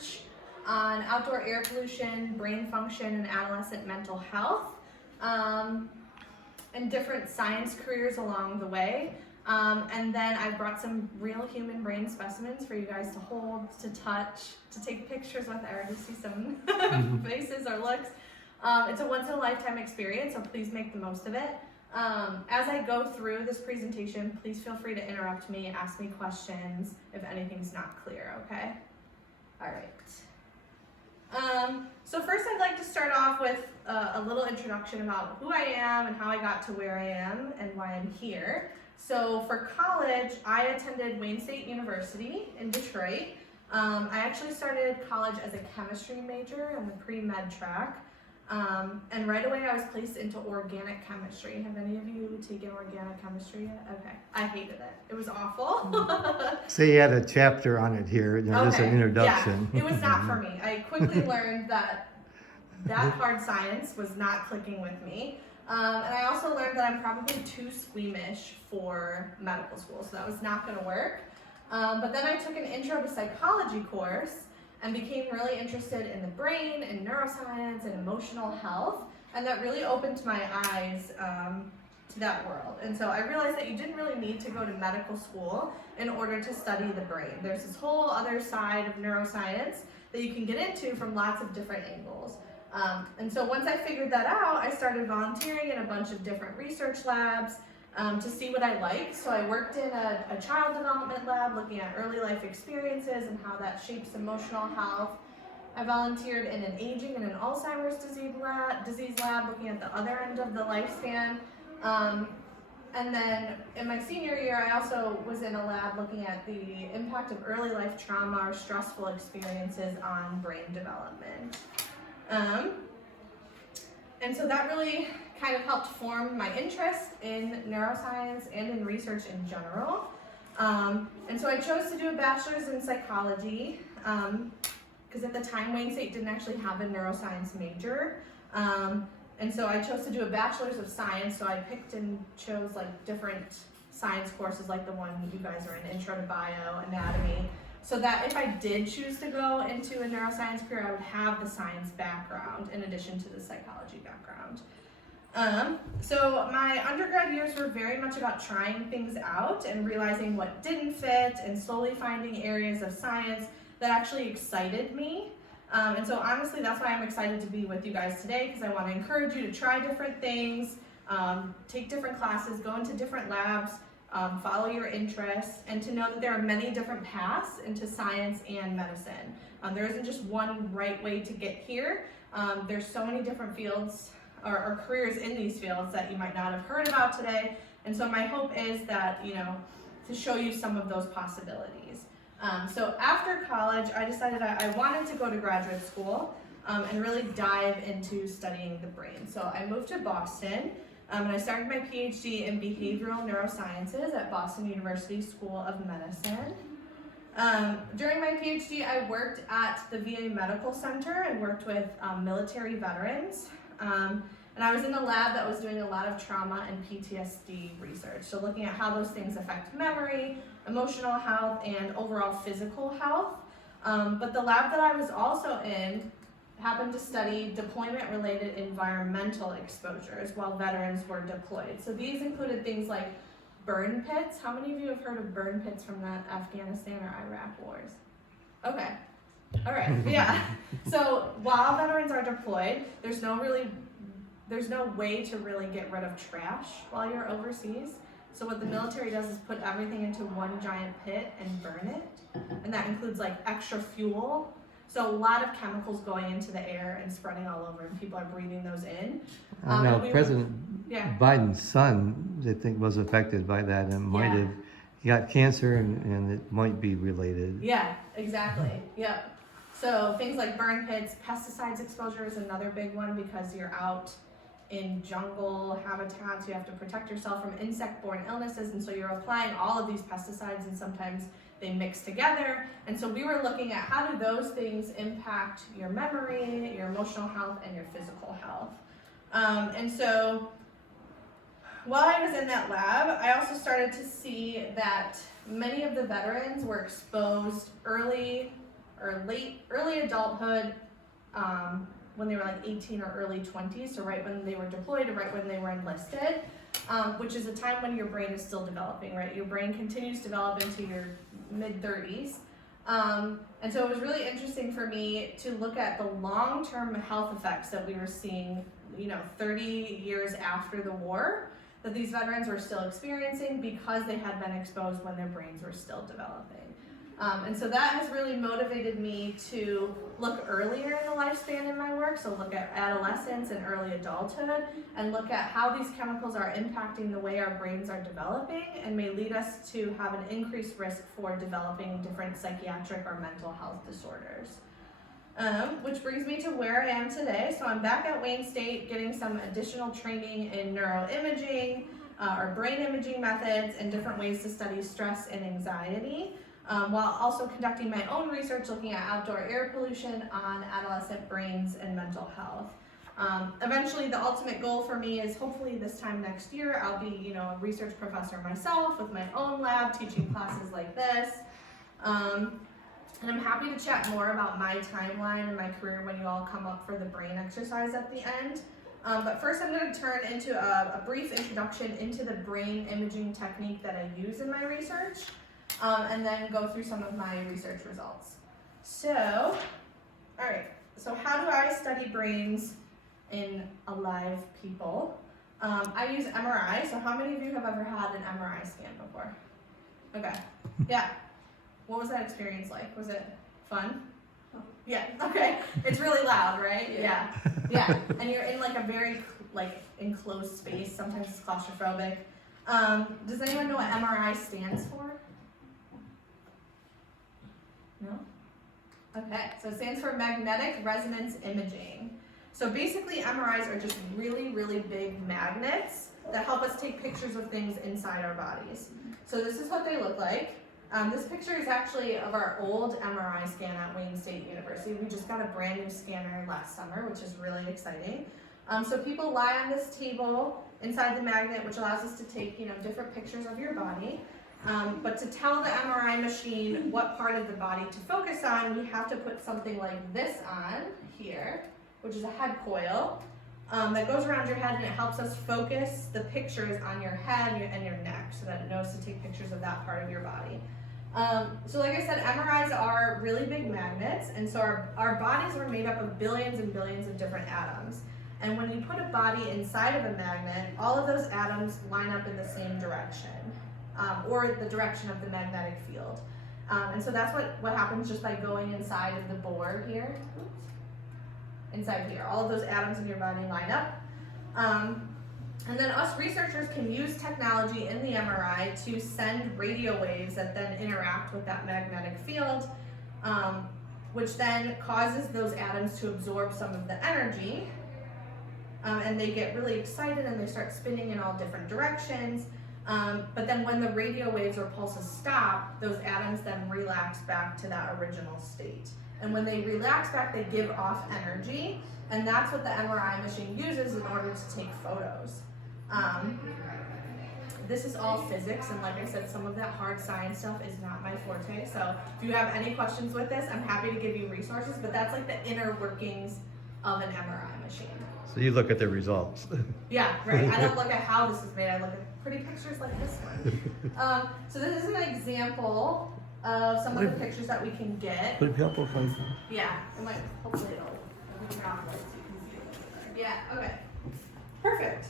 research on outdoor air pollution, brain function, and adolescent mental health, and different science careers along the way. And then I brought some real human brain specimens for you guys to hold, to touch, to take pictures with. I already see some faces or looks. It's a once-in-a-lifetime experience, so please make the most of it. As I go through this presentation, please feel free to interrupt me, ask me questions if anything's not clear, okay? All right. So first I'd like to start off with a little introduction about who I am and how I got to where I am and why I'm here. So for college, I attended Wayne State University in Detroit. I actually started college as a chemistry major in the pre-med track. And right away I was placed into organic chemistry. Have any of you taken organic chemistry yet? Okay, I hated it. It was awful. So you had a chapter on it here, just an introduction. Yeah, it was not for me. I quickly learned that hard science was not clicking with me. And I also learned that I'm probably too squeamish for medical school, so that was not gonna work. But then I took an intro to psychology course and became really interested in the brain and neuroscience and emotional health, and that really opened my eyes to that world. And so I realized that you didn't really need to go to medical school in order to study the brain. There's this whole other side of neuroscience that you can get into from lots of different angles. And so once I figured that out, I started volunteering in a bunch of different research labs to see what I liked. So I worked in a child development lab looking at early life experiences and how that shapes emotional health. I volunteered in an aging and an Alzheimer's disease lab looking at the other end of the lifespan. And then in my senior year, I also was in a lab looking at the impact of early life trauma or stressful experiences on brain development. And so that really kind of helped form my interest in neuroscience and in research in general. And so I chose to do a bachelor's in psychology, because at the time Wayne State didn't actually have a neuroscience major. And so I chose to do a bachelor's of science, so I picked and chose like different science courses like the one you guys are in, Intro to Bio, Anatomy, so that if I did choose to go into a neuroscience career, I would have the science background in addition to the psychology background. So my undergrad years were very much about trying things out and realizing what didn't fit and slowly finding areas of science that actually excited me. And so honestly, that's why I'm excited to be with you guys today, because I want to encourage you to try different things, take different classes, go into different labs, follow your interests, and to know that there are many different paths into science and medicine. There isn't just one right way to get here. There's so many different fields or careers in these fields that you might not have heard about today. And so my hope is that, to show you some of those possibilities. So after college, I decided I wanted to go to graduate school and really dive into studying the brain. So I moved to Boston, and I started my PhD in behavioral neurosciences at Boston University School of Medicine. During my PhD, I worked at the VA Medical Center and worked with military veterans. And I was in a lab that was doing a lot of trauma and PTSD research. So looking at how those things affect memory, emotional health, and overall physical health. But the lab that I was also in happened to study deployment-related environmental exposures while veterans were deployed. So these included things like burn pits. How many of you have heard of burn pits from the Afghanistan or Iraq wars? Okay, all right, yeah. So while veterans are deployed, there's no way to really get rid of trash while you're overseas. So what the military does is put everything into one giant pit and burn it. And that includes like extra fuel. So a lot of chemicals going into the air and spreading all over, and people are breathing those in. I know President Biden's son, I think, was affected by that and might have, he got cancer and it might be related. Yeah, exactly, yep. So things like burn pits, pesticides exposure is another big one because you're out in jungle habitats, you have to protect yourself from insect-borne illnesses, and so you're applying all of these pesticides, and sometimes they mix together. And so we were looking at how do those things impact your memory, your emotional health, and your physical health. And so while I was in that lab, I also started to see that many of the veterans were exposed early or early adulthood, when they were like 18 or early 20s, so right when they were deployed or right when they were enlisted, which is a time when your brain is still developing, right? Your brain continues to develop into your mid-30s. And so it was really interesting for me to look at the long-term health effects that we were seeing, 30 years after the war, that these veterans were still experiencing because they had been exposed when their brains were still developing. And so that has really motivated me to look earlier in the lifespan in my work, so look at adolescence and early adulthood, and look at how these chemicals are impacting the way our brains are developing and may lead us to have an increased risk for developing different psychiatric or mental health disorders. Which brings me to where I am today. So I'm back at Wayne State getting some additional training in neuroimaging, or brain imaging methods, and different ways to study stress and anxiety. While also conducting my own research looking at outdoor air pollution on adolescent brains and mental health. Eventually, the ultimate goal for me is hopefully this time next year, I'll be, a research professor myself with my own lab, teaching classes like this. And I'm happy to chat more about my timeline and my career when you all come up for the brain exercise at the end. But first, I'm going to turn into a brief introduction into the brain imaging technique that I use in my research. And then go through some of my research results. So, all right, so how do I study brains in alive people? I use MRI, so how many of you have ever had an MRI scan before? Okay, yeah. What was that experience like? Was it fun? Yeah, okay. It's really loud, right? Yeah. Yeah, and you're in like a very enclosed space. Sometimes it's claustrophobic. Does anyone know what MRI stands for? No? Okay, so it stands for magnetic resonance imaging. So basically MRIs are just really, really big magnets that help us take pictures of things inside our bodies. So this is what they look like. This picture is actually of our old MRI scan at Wayne State University. We just got a brand new scanner last summer, which is really exciting. So people lie on this table inside the magnet, which allows us to take, different pictures of your body. But to tell the MRI machine what part of the body to focus on, we have to put something like this on here, which is a head coil that goes around your head, and it helps us focus the pictures on your head and your neck so that it knows to take pictures of that part of your body. So like I said, MRIs are really big magnets, and so our bodies are made up of billions and billions of different atoms. And when you put a body inside of a magnet, all of those atoms line up in the same direction. Or the direction of the magnetic field. And so that's what happens just by going inside of the board here. Oops. Inside here. All of those atoms in your body line up. And then us researchers can use technology in the MRI to send radio waves that then interact with that magnetic field, which then causes those atoms to absorb some of the energy. And they get really excited and they start spinning in all different directions. But then when the radio waves or pulses stop, those atoms then relax back to that original state. And when they relax back, they give off energy, and that's what the MRI machine uses in order to take photos. This is all physics, and like I said, some of that hard science stuff is not my forte, so if you have any questions with this, I'm happy to give you resources, but that's like the inner workings of an MRI machine. So you look at the results. Yeah, right. I don't look at how this is made. I look at pretty pictures like this one. So this is an example of some of the pictures that we can get. Would it be helpful if I... Yeah, it might, hopefully it'll turn off lights so you can see a little better. Yeah, okay. Perfect.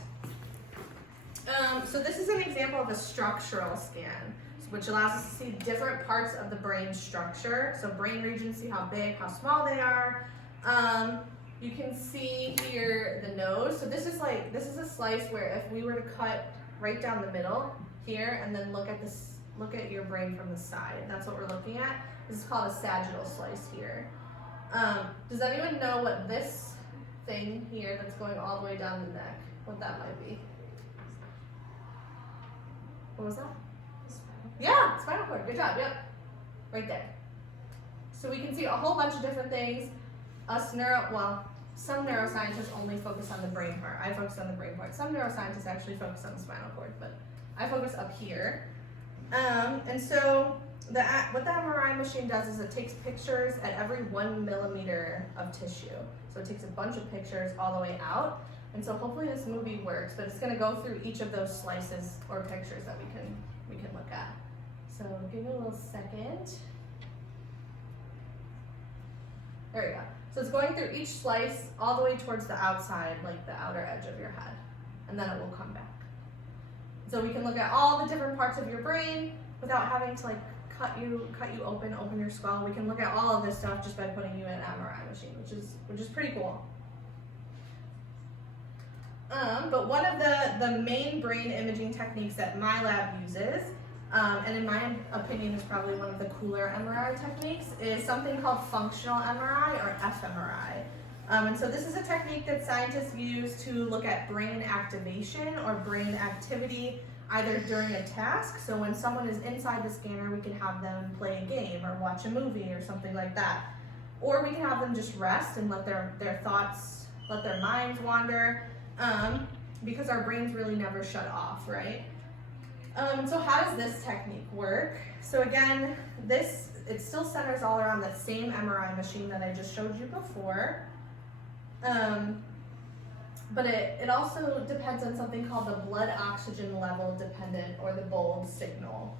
So this is an example of a structural scan, which allows us to see different parts of the brain structure. So brain regions, see how big, how small they are. You can see here the nose. So this is a slice where if we were to cut right down the middle here and then look at your brain from the side. That's what we're looking at. This is called a sagittal slice here. Does anyone know what this thing here that's going all the way down the neck, what that might be? What was that? Yeah, spinal cord. Good job. Yep. Right there. So we can see a whole bunch of different things. Some neuroscientists only focus on the brain part. I focus on the brain part. Some neuroscientists actually focus on the spinal cord, but I focus up here. And so what the MRI machine does is it takes pictures at every 1 millimeter of tissue. So it takes a bunch of pictures all the way out. And so hopefully this movie works, but it's gonna go through each of those slices or pictures that we can look at. So give it a little second. There we go. So it's going through each slice all the way towards the outside, like the outer edge of your head, and then it will come back. So we can look at all the different parts of your brain without having to like cut you open your skull. We can look at all of this stuff just by putting you in an MRI machine, which is pretty cool. But one of the main brain imaging techniques that my lab uses, and in my opinion is probably one of the cooler MRI techniques, is something called functional MRI or fMRI. And so this is a technique that scientists use to look at brain activation or brain activity either during a task. So when someone is inside the scanner, we can have them play a game or watch a movie or something like that. Or we can have them just rest and let their thoughts, let their minds wander, because our brains really never shut off, right? So how does this technique work? So again, it still centers all around that same MRI machine that I just showed you before. But it also depends on something called the blood oxygen level dependent, or the BOLD signal.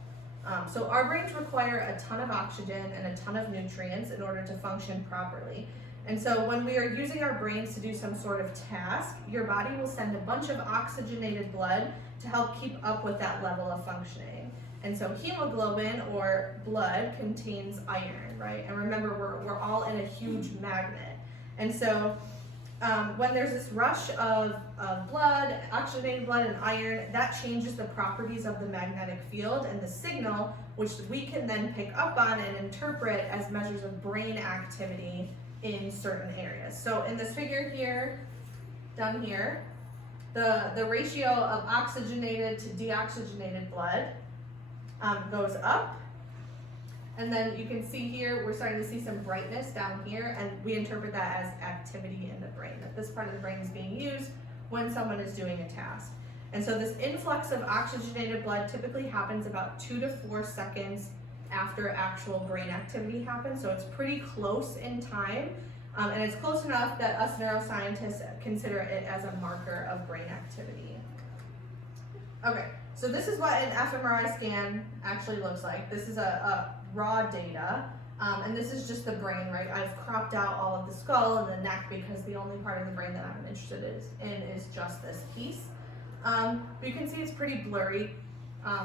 So our brains require a ton of oxygen and a ton of nutrients in order to function properly. And so when we are using our brains to do some sort of task, your body will send a bunch of oxygenated blood to help keep up with that level of functioning. And so hemoglobin, or blood, contains iron, right? And remember, we're all in a huge magnet. And so when there's this rush of blood, oxygenated blood and iron, that changes the properties of the magnetic field and the signal, which we can then pick up on and interpret as measures of brain activity in certain areas. So in this figure here, down here, the ratio of oxygenated to deoxygenated blood goes up. And then you can see here, we're starting to see some brightness down here, and we interpret that as activity in the brain, that this part of the brain is being used when someone is doing a task. And so this influx of oxygenated blood typically happens about 2 to 4 seconds after actual brain activity happens, so it's pretty close in time, and it's close enough that us neuroscientists consider it as a marker of brain activity. Okay, so this is what an fMRI scan actually looks like. This is a raw data, and this is just the brain, right? I've cropped out all of the skull and the neck because the only part of the brain that I'm interested in is just this piece. But you can see it's pretty blurry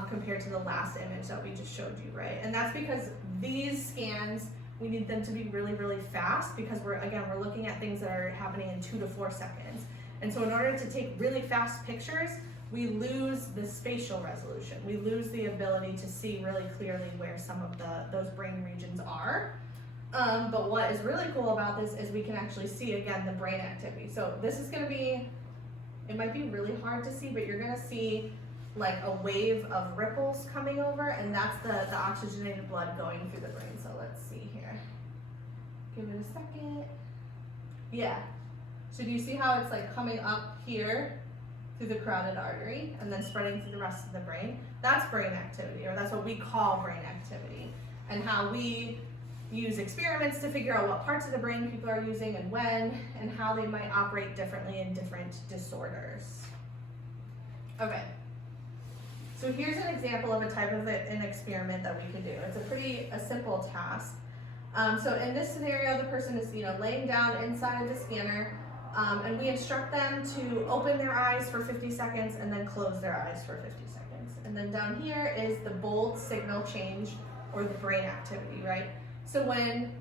compared to the last image that we just showed you, right? And that's because these scans, we need them to be really, really fast, because we're looking at things that are happening in 2 to 4 seconds. And so in order to take really fast pictures, we lose the spatial resolution. We lose the ability to see really clearly where some of those brain regions are. But what is really cool about this is we can actually see, again, the brain activity. So this is gonna be, it might be really hard to see, but you're gonna see like a wave of ripples coming over, and that's the oxygenated blood going through the brain. So let's see here. Give it a second. Yeah. So do you see how it's like coming up here through the carotid artery and then spreading through the rest of the brain? That's brain activity, or that's what we call brain activity, and how we use experiments to figure out what parts of the brain people are using and when, and how they might operate differently in different disorders. Okay. So here's an example of a type of an experiment that we could do. It's a simple task. So in this scenario, the person is laying down inside of the scanner, and we instruct them to open their eyes for 50 seconds and then close their eyes for 50 seconds. And then down here is the BOLD signal change, or the brain activity, right? So when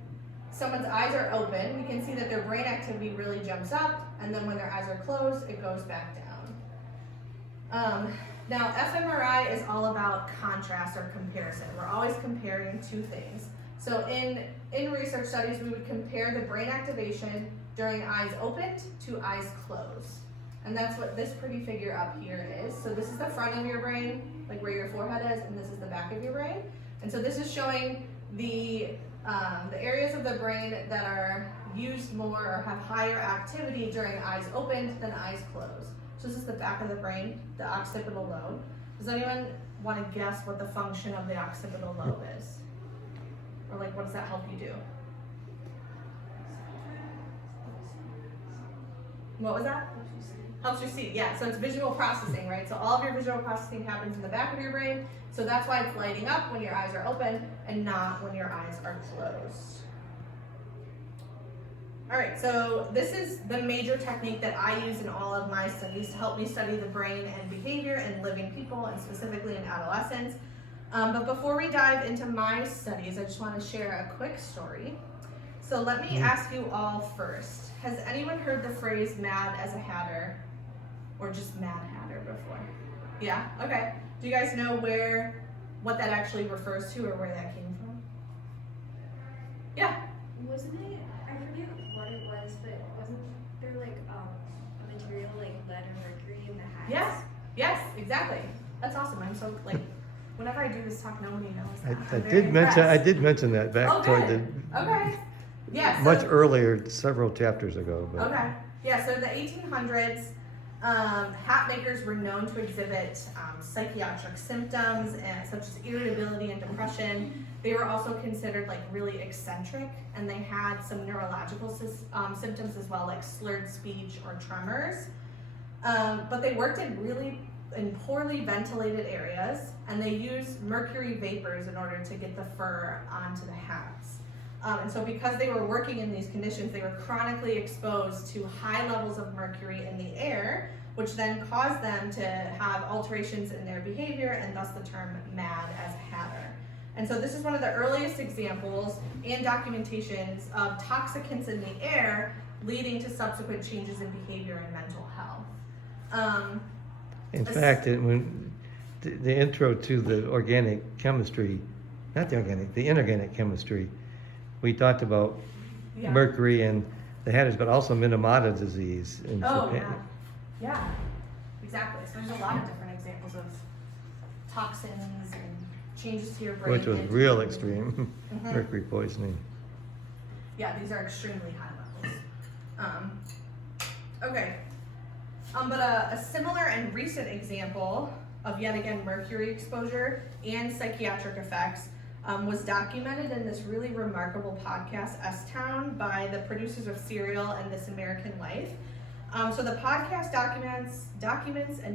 someone's eyes are open, we can see that their brain activity really jumps up, and then when their eyes are closed, it goes back down. Now, fMRI is all about contrast or comparison. We're always comparing two things. So in research studies, we would compare the brain activation during eyes opened to eyes closed. And that's what this pretty figure up here is. So this is the front of your brain, like where your forehead is, and this is the back of your brain. And so this is showing the areas of the brain that are used more or have higher activity during eyes opened than eyes closed. So this is the back of the brain, the occipital lobe. Does anyone want to guess what the function of the occipital lobe is? Or like, what does that help you do? What was that? Helps you see, yeah, so it's visual processing, right? So all of your visual processing happens in the back of your brain, so that's why it's lighting up when your eyes are open and not when your eyes are closed. All right, so this is the major technique that I use in all of my studies to help me study the brain and behavior in living people, and specifically in adolescents. But before we dive into my studies, I just want to share a quick story. So let me ask you all first, has anyone heard the phrase mad as a hatter or just Mad Hatter before? Yeah, okay. Do you guys know what that actually refers to or where that came from? Yeah. Wasn't it, I forget what it was, but wasn't there like a material like lead or mercury in the hats? Yes, exactly. That's awesome. I'm so like, whenever I do this talk, nobody knows that. I did mention that back toward the Okay. Yeah. much earlier, several chapters ago. But. Okay. Yeah. So in the 1800s, hat makers were known to exhibit psychiatric symptoms such as irritability and depression. They were also considered like really eccentric, and they had some neurological symptoms as well, like slurred speech or tremors. But they worked in poorly ventilated areas, and they used mercury vapors in order to get the fur onto the hats. And so because they were working in these conditions, they were chronically exposed to high levels of mercury in the air, which then caused them to have alterations in their behavior, and thus the term mad as a hatter. And so this is one of the earliest examples and documentations of toxicants in the air leading to subsequent changes in behavior and mental health. In fact, when the intro to the organic chemistry, the inorganic chemistry, we talked about mercury and the hatters, but also Minamata disease in Japan. Yeah, exactly. So there's a lot of different examples of toxins and changes to your brain. Which was real extreme, mercury poisoning. Yeah, these are extremely high levels. Okay. But a similar and recent example of yet again mercury exposure and psychiatric effects was documented in this really remarkable podcast, S-Town, by the producers of Serial and This American Life. So the podcast documents a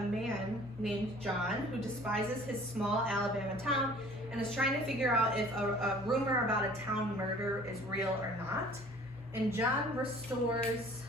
man named John who despises his small Alabama town and is trying to figure out if a rumor about a town murder is real or not. And John restores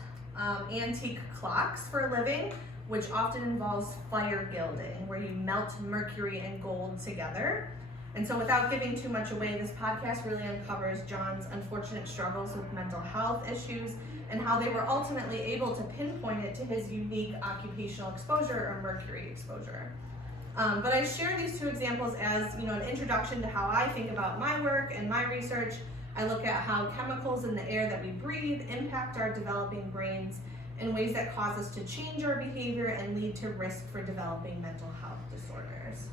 antique clocks for a living, which often involves fire gilding, where you melt mercury and gold together. And so without giving too much away, this podcast really uncovers John's unfortunate struggles with mental health issues and how they were ultimately able to pinpoint it to his unique occupational exposure or mercury exposure. But I share these two examples as an introduction to how I think about my work and my research. I look at how chemicals in the air that we breathe impact our developing brains in ways that cause us to change our behavior and lead to risk for developing mental health disorders.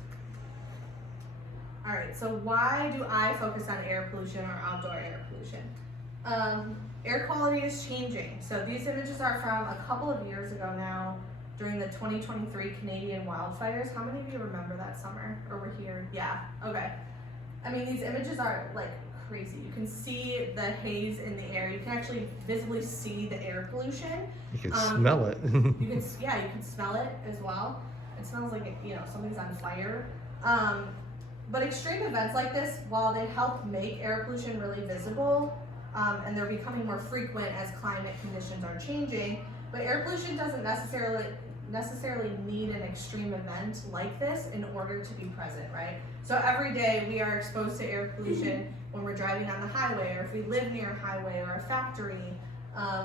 All right, so why do I focus on air pollution or outdoor air pollution? Air quality is changing. So these images are from a couple of years ago now during the 2023 Canadian wildfires. How many of you remember that summer or were here? Yeah, okay. I mean, these images are like crazy. You can see the haze in the air. You can actually visibly see the air pollution. You can smell it. you can smell it as well. It smells like something's on fire. But extreme events like this, while they help make air pollution really visible, and they're becoming more frequent as climate conditions are changing, but air pollution doesn't necessarily need an extreme event like this in order to be present, right? So every day we are exposed to air pollution when we're driving on the highway, or if we live near a highway or a factory,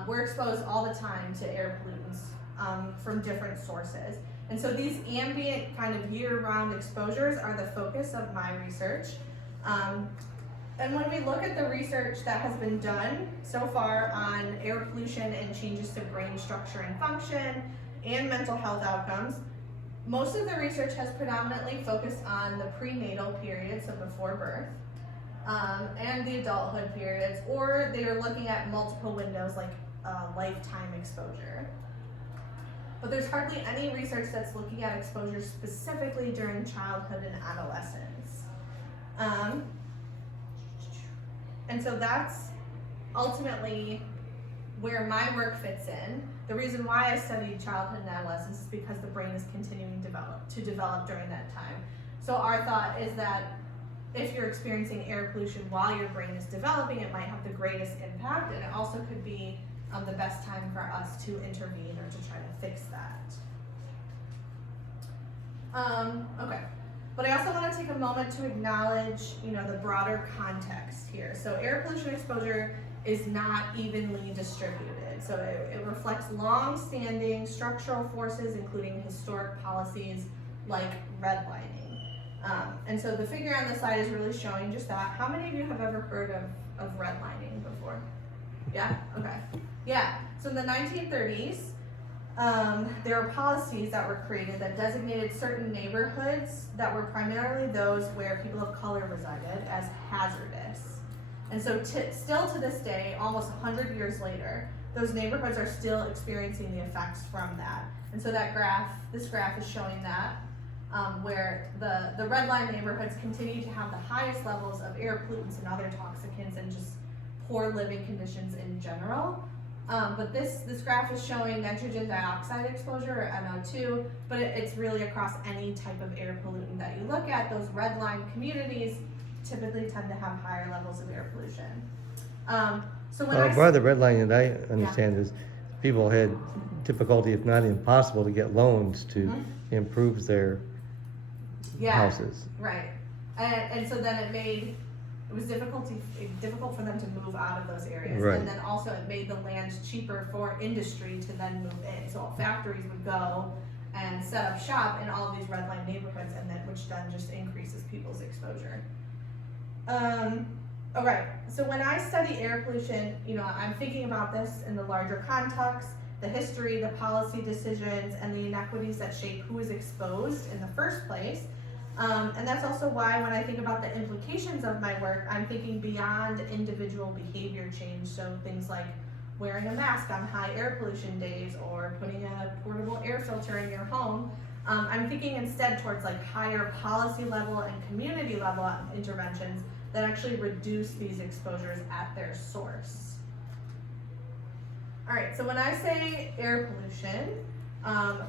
we're exposed all the time to air pollutants from different sources. And so these ambient kind of year-round exposures are the focus of my research. And when we look at the research that has been done so far on air pollution and changes to brain structure and function and mental health outcomes, most of the research has predominantly focused on the prenatal period, so before birth, and the adulthood periods, or they are looking at multiple windows like lifetime exposure. But there's hardly any research that's looking at exposure specifically during childhood and adolescence. And so that's ultimately where my work fits in. The reason why I studied childhood and adolescence is because the brain is continuing to develop during that time. So our thought is that if you're experiencing air pollution while your brain is developing, it might have the greatest impact, and it also could be the best time for us to intervene or to try to fix that. Okay, but I also want to take a moment to acknowledge, the broader context here. So air pollution exposure is not evenly distributed. So it reflects long-standing structural forces, including historic policies like redlining. And so the figure on the slide is really showing just that. How many of you have ever heard of redlining before? Yeah? Okay. Yeah. So in the 1930s, there were policies that were created that designated certain neighborhoods that were primarily those where people of color resided as hazardous. And so still to this day, almost 100 years later, those neighborhoods are still experiencing the effects from that. And so this graph is showing that, where the red line neighborhoods continue to have the highest levels of air pollutants and other toxicants and just poor living conditions in general. But this graph is showing nitrogen dioxide exposure, or NO2, but it's really across any type of air pollutant that you look at. Those red line communities typically tend to have higher levels of air pollution. So when part of the red line that I understand is people had difficulty, if not impossible, to get loans to improve their houses. Right. And so then it was difficult for them to move out of those areas. Right. And then also it made the land cheaper for industry to then move in. So factories would go and set up shop in all of these red line neighborhoods, and then which then just increases people's exposure. Okay, so when I study air pollution, I'm thinking about this in the larger context, the history, the policy decisions, and the inequities that shape who is exposed in the first place. And that's also why when I think about the implications of my work, I'm thinking beyond individual behavior change. So things like wearing a mask on high air pollution days or putting a portable air filter in your home. I'm thinking instead towards like higher policy level and community level interventions that actually reduce these exposures at their source. All right, so when I say air pollution,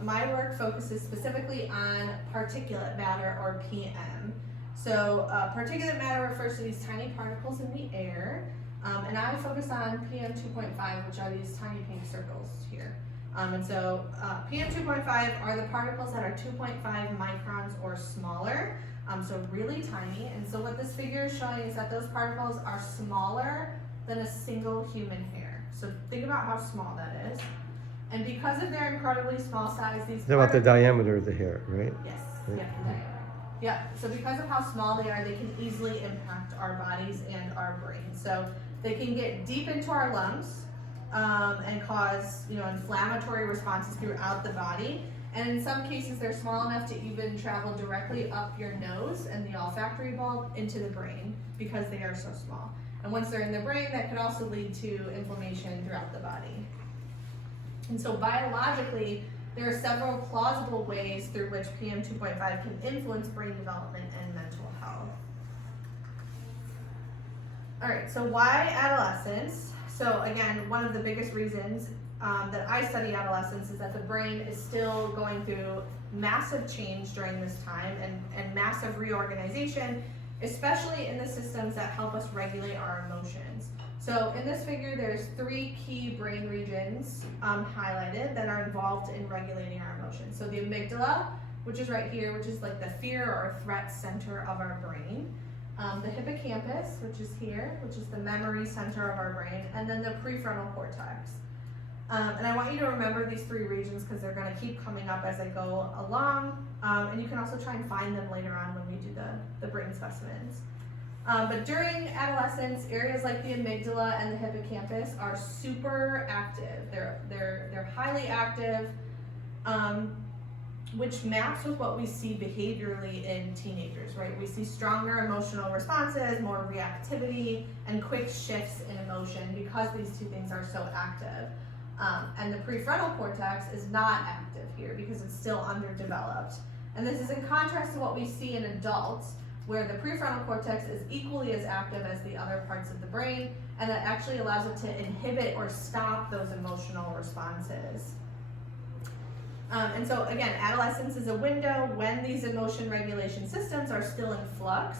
my work focuses specifically on particulate matter, or PM. So particulate matter refers to these tiny particles in the air, and I focus on PM 2.5, which are these tiny pink circles here. And so PM 2.5 are the particles that are 2.5 microns or smaller, so really tiny. And so what this figure is showing is that those particles are smaller than a single human hair. So think about how small that is. And because of their incredibly small size, these It's about the diameter of the hair, right? Yes, Right. yeah, the diameter. Yeah, so because of how small they are, they can easily impact our bodies and our brains. So they can get deep into our lungs and cause, inflammatory responses throughout the body. And in some cases, they're small enough to even travel directly up your nose and the olfactory bulb into the brain because they are so small. And once they're in the brain, that could also lead to inflammation throughout the body. And so biologically, there are several plausible ways through which PM 2.5 can influence brain development and mental health. All right, so why adolescence? So again, one of the biggest reasons that I study adolescence is that the brain is still going through massive change during this time and massive reorganization, especially in the systems that help us regulate our emotions. So in this figure, there's 3 key brain regions highlighted that are involved in regulating our emotions. So the amygdala, which is right here, which is like the fear or threat center of our brain. The hippocampus, which is here, which is the memory center of our brain, and then the prefrontal cortex. And I want you to remember these 3 regions because they're going to keep coming up as I go along. And you can also try and find them later on when we do the brain specimens. But during adolescence, areas like the amygdala and the hippocampus are super active. They're highly active, which maps with what we see behaviorally in teenagers, right? We see stronger emotional responses, more reactivity, and quick shifts in emotion because these 2 things are so active. And the prefrontal cortex is not active here because it's still underdeveloped. And this is in contrast to what we see in adults, where the prefrontal cortex is equally as active as the other parts of the brain, and that actually allows it to inhibit or stop those emotional responses. And so again, adolescence is a window when these emotion regulation systems are still in flux,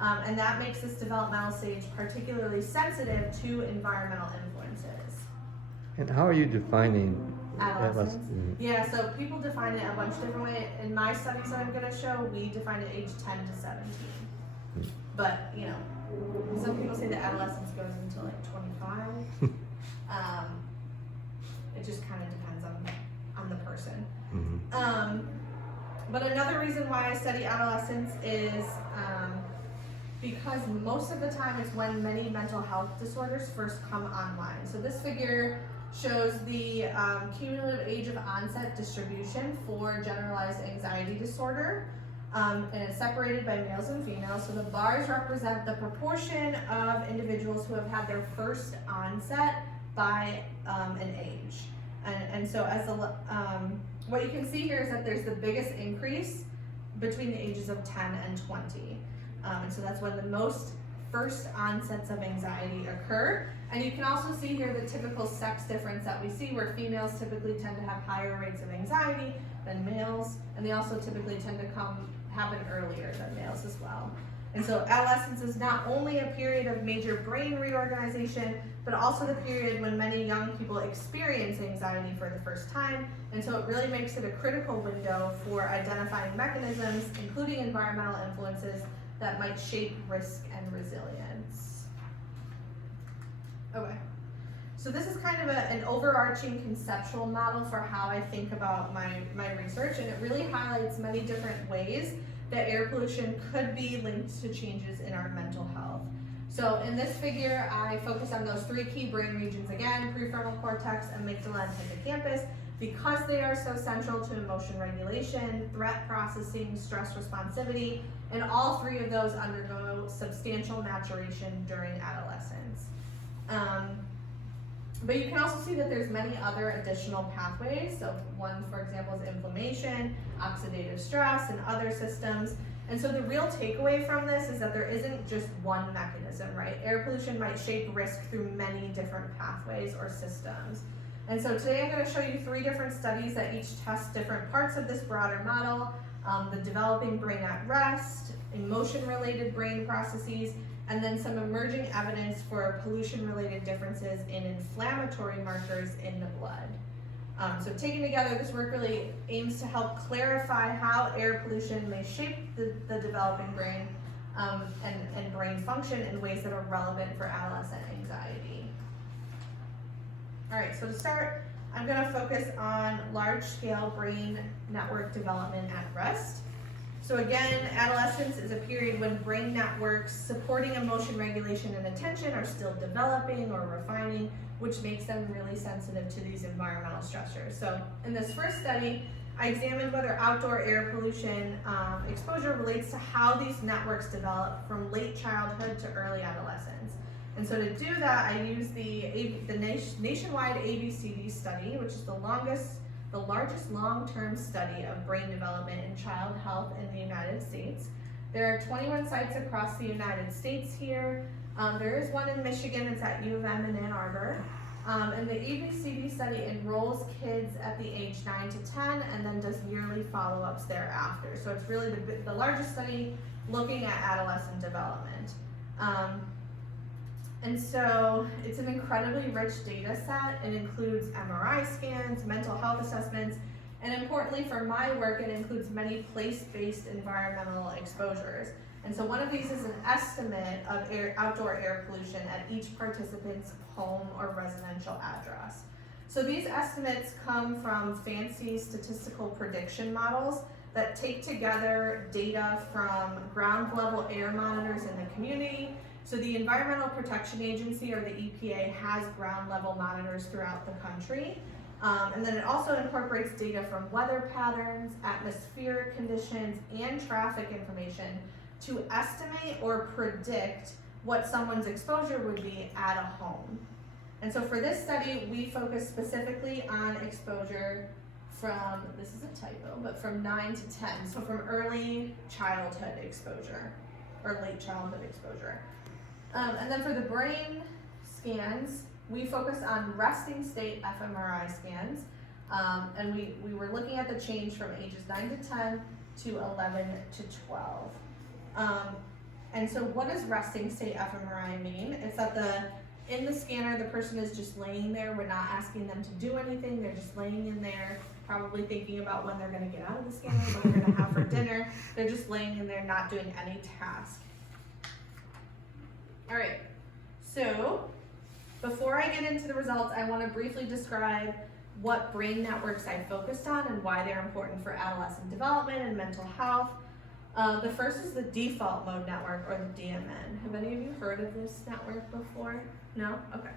and that makes this developmental stage particularly sensitive to environmental influences. And how are you defining Adolescence? adolescence? Yeah, so people define it a bunch of different ways. In my studies that I'm going to show, we define it age 10 to 17. But, you know, some people say that adolescence goes until like 25. It just kind of depends on the person. But another reason why I study adolescence is because most of the time it's when many mental health disorders first come online. So this figure shows the cumulative age of onset distribution for generalized anxiety disorder, and it's separated by males and females. So the bars represent the proportion of individuals who have had their first onset by an age. And so as what you can see here is that there's the biggest increase between the ages of 10 and 20. And so that's when the most first onsets of anxiety occur. And you can also see here the typical sex difference that we see, where females typically tend to have higher rates of anxiety than males, and they also typically tend to happen earlier than males as well. And so adolescence is not only a period of major brain reorganization, but also the period when many young people experience anxiety for the first time. And so it really makes it a critical window for identifying mechanisms, including environmental influences, that might shape risk and resilience. Okay, so this is kind of an overarching conceptual model for how I think about my research, and it really highlights many different ways that air pollution could be linked to changes in our mental health. So in this figure, I focus on those three key brain regions again: prefrontal cortex, amygdala, and hippocampus, because they are so central to emotion regulation, threat processing, stress responsivity, and all three of those undergo substantial maturation during adolescence. But you can also see that there's many other additional pathways. So one, for example, is inflammation, oxidative stress, and other systems. And so the real takeaway from this is that there isn't just one mechanism, right? Air pollution might shape risk through many different pathways or systems. And so today I'm going to show you three different studies that each test different parts of this broader model: the developing brain at rest, emotion-related brain processes, and then some emerging evidence for pollution-related differences in inflammatory markers in the blood. So taken together, this work really aims to help clarify how air pollution may shape the developing brain and brain function in ways that are relevant for adolescent anxiety. All right, so to start, I'm going to focus on large-scale brain network development at rest. So again, adolescence is a period when brain networks supporting emotion regulation and attention are still developing or refining, which makes them really sensitive to these environmental stressors. So in this first study, I examined whether outdoor air pollution exposure relates to how these networks develop from late childhood to early adolescence. And so to do that, I used the nationwide ABCD study, which is the largest long-term study of brain development in child health in the United States. There are 21 sites across the United States here. There is one in Michigan. It's at U of M in Ann Arbor. And the ABCD study enrolls kids at the age 9 to 10 and then does yearly follow-ups thereafter. So it's really the largest study looking at adolescent development. And so it's an incredibly rich data set. It includes MRI scans, mental health assessments, and importantly for my work, it includes many place-based environmental exposures. And so one of these is an estimate of outdoor air pollution at each participant's home or residential address. So these estimates come from fancy statistical prediction models that take together data from ground level air monitors in the community. So the Environmental Protection Agency, or the EPA, has ground level monitors throughout the country. And then it also incorporates data from weather patterns, atmospheric conditions, and traffic information to estimate or predict what someone's exposure would be at a home. And so for this study, we focus specifically on exposure from, this is a typo, but from 9 to 10, so from early childhood exposure. or late childhood exposure. And then for the brain scans, we focus on resting state fMRI scans. And we were looking at the change from ages 9 to 10 to 11 to 12. And so what does resting state fMRI mean? It's that in the scanner, the person is just laying there. We're not asking them to do anything. They're just laying in there, probably thinking about when they're gonna get out of the scanner, what they're gonna have for dinner. They're just laying in there, not doing any task. All right, so before I get into the results, I wanna briefly describe what brain networks I focused on and why they're important for adolescent development and mental health. The first is the default mode network, or the DMN. Have any of you heard of this network before? No? Okay.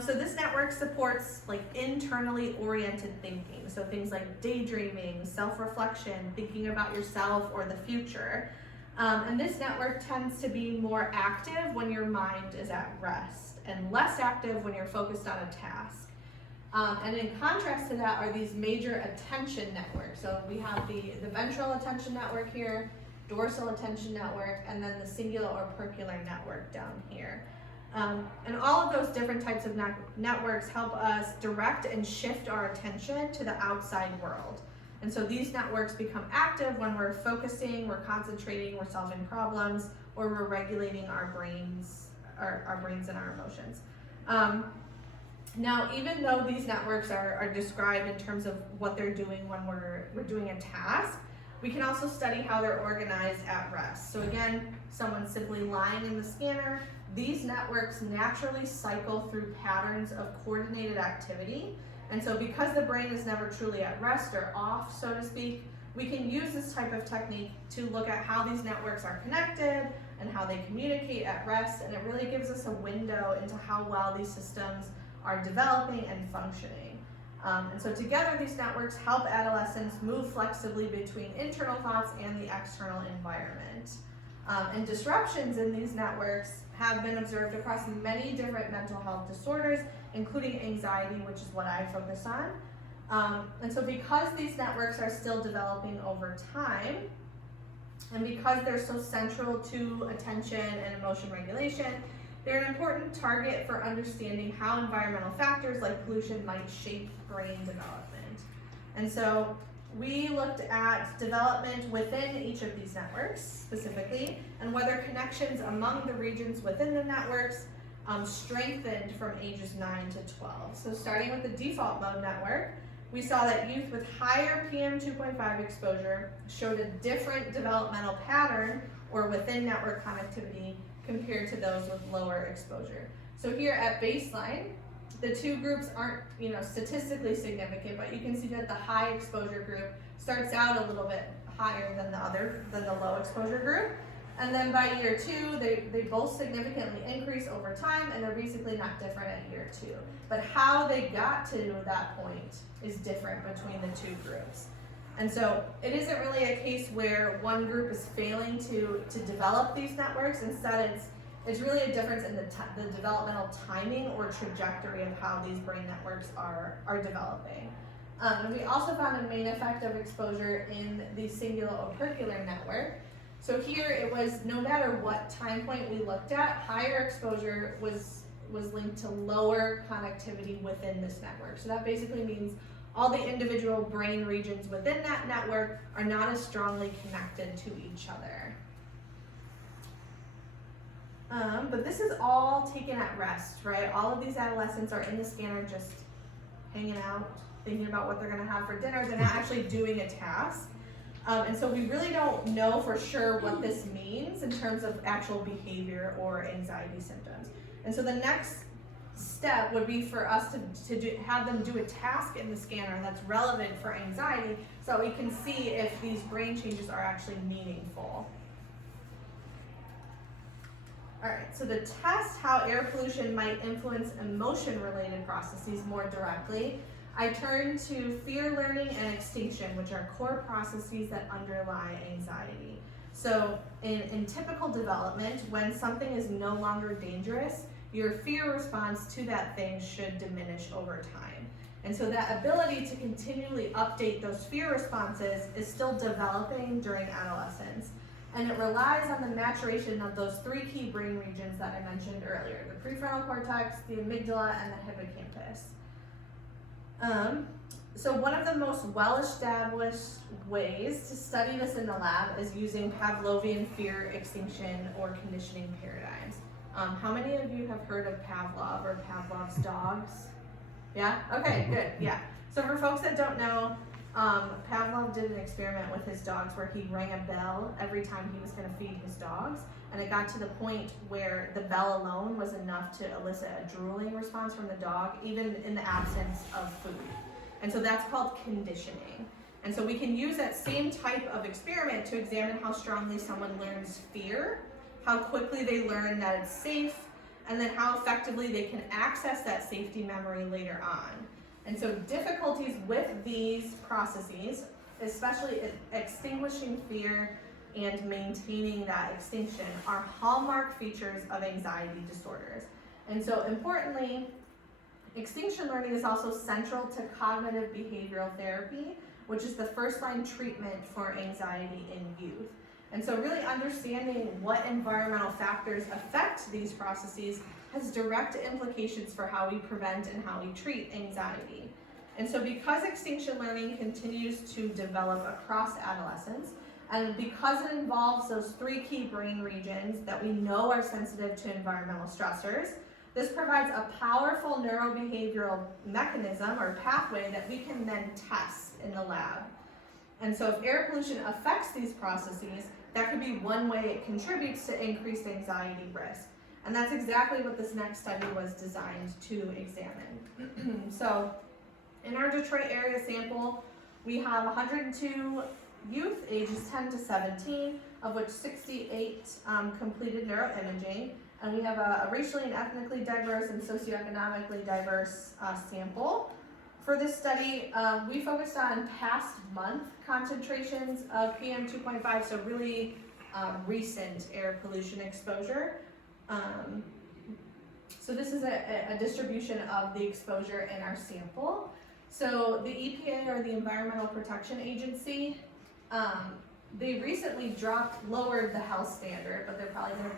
So this network supports like internally oriented thinking. So things like daydreaming, self-reflection, thinking about yourself or the future. And this network tends to be more active when your mind is at rest and less active when you're focused on a task. And in contrast to that are these major attention networks. So we have the ventral attention network here, dorsal attention network, and then the cingulate or particulate network down here. And all of those different types of networks help us direct and shift our attention to the outside world. And so these networks become active when we're focusing, we're concentrating, we're solving problems, or we're regulating our brains and our emotions. Now, even though these networks are described in terms of what they're doing when we're doing a task, we can also study how they're organized at rest. So again, someone simply lying in the scanner, these networks naturally cycle through patterns of coordinated activity. And so because the brain is never truly at rest or off, so to speak, we can use this type of technique to look at how these networks are connected and how they communicate at rest. And it really gives us a window into how well these systems are developing and functioning. And so together these networks help adolescents move flexibly between internal thoughts and the external environment. And disruptions in these networks have been observed across many different mental health disorders, including anxiety, which is what I focus on. And so because these networks are still developing over time, and because they're so central to attention and emotion regulation, they're an important target for understanding how environmental factors like pollution might shape brain development. And so we looked at development within each of these networks specifically, and whether connections among the regions within the networks strengthened from ages 9 to 12. So starting with the default mode network, we saw that youth with higher PM2.5 exposure showed a different developmental pattern or within network connectivity compared to those with lower exposure. So here at baseline, the two groups aren't, statistically significant, but you can see that the high exposure group starts out a little bit higher than the low exposure group. And then by year 2, they both significantly increase over time, and they're basically not different at year 2. But how they got to that point is different between the two groups. And so it isn't really a case where one group is failing to develop these networks. Instead, it's really a difference in the developmental timing or trajectory of how these brain networks are developing. And we also found a main effect of exposure in the cingulate or particulate network. So here it was, no matter what time point we looked at, higher exposure was linked to lower connectivity within this network. So that basically means all the individual brain regions within that network are not as strongly connected to each other. But this is all taken at rest, right? All of these adolescents are in the scanner just hanging out, thinking about what they're gonna have for dinner. They're not actually doing a task. And so we really don't know for sure what this means in terms of actual behavior or anxiety symptoms. And so the next step would be for us to have them do a task in the scanner that's relevant for anxiety so that we can see if these brain changes are actually meaningful. All right, so to test how air pollution might influence emotion-related processes more directly, I turn to fear learning and extinction, which are core processes that underlie anxiety. So in typical development, when something is no longer dangerous, your fear response to that thing should diminish over time. And so that ability to continually update those fear responses is still developing during adolescence. And it relies on the maturation of those three key brain regions that I mentioned earlier, the prefrontal cortex, the amygdala, and the hippocampus. So one of the most well-established ways to study this in the lab is using Pavlovian fear extinction or conditioning paradigms. How many of you have heard of Pavlov or Pavlov's dogs? Yeah? Okay, good, yeah. So for folks that don't know, Pavlov did an experiment with his dogs where he rang a bell every time he was going to feed his dogs, and it got to the point where the bell alone was enough to elicit a drooling response from the dog, even in the absence of food. And so that's called conditioning. And so we can use that same type of experiment to examine how strongly someone learns fear, how quickly they learn that it's safe, and then how effectively they can access that safety memory later on. And so difficulties with these processes, especially extinguishing fear and maintaining that extinction, are hallmark features of anxiety disorders. And so importantly, extinction learning is also central to cognitive behavioral therapy, which is the first-line treatment for anxiety in youth. And so really understanding what environmental factors affect these processes has direct implications for how we prevent and how we treat anxiety. And so because extinction learning continues to develop across adolescence, and because it involves those three key brain regions that we know are sensitive to environmental stressors, this provides a powerful neurobehavioral mechanism or pathway that we can then test in the lab. And so if air pollution affects these processes, that could be one way it contributes to increased anxiety risk. And that's exactly what this next study was designed to examine. So in our Detroit area sample, we have 102 youth ages 10 to 17, of which 68 completed neuroimaging. And we have a racially and ethnically diverse and socioeconomically diverse sample. For this study, we focused on past month concentrations of PM 2.5, so really recent air pollution exposure. So this is a distribution of the exposure in our sample. So the EPA, or the Environmental Protection Agency, they recently lowered the health standard, but they're probably going to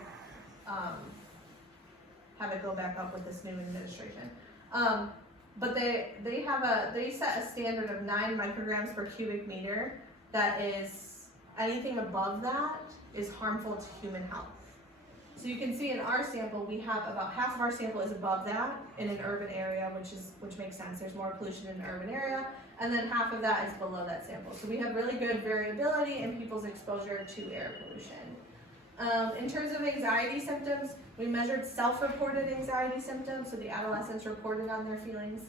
have it go back up with this new administration. But they set a standard of 9 micrograms per cubic meter. That is, anything above that is harmful to human health. So you can see in our sample, we have about half of our sample is above that in an urban area, which makes sense. There's more pollution in an urban area, and then half of that is below that sample. So we have really good variability in people's exposure to air pollution. In terms of anxiety symptoms, we measured self-reported anxiety symptoms, so the adolescents reported on their feelings.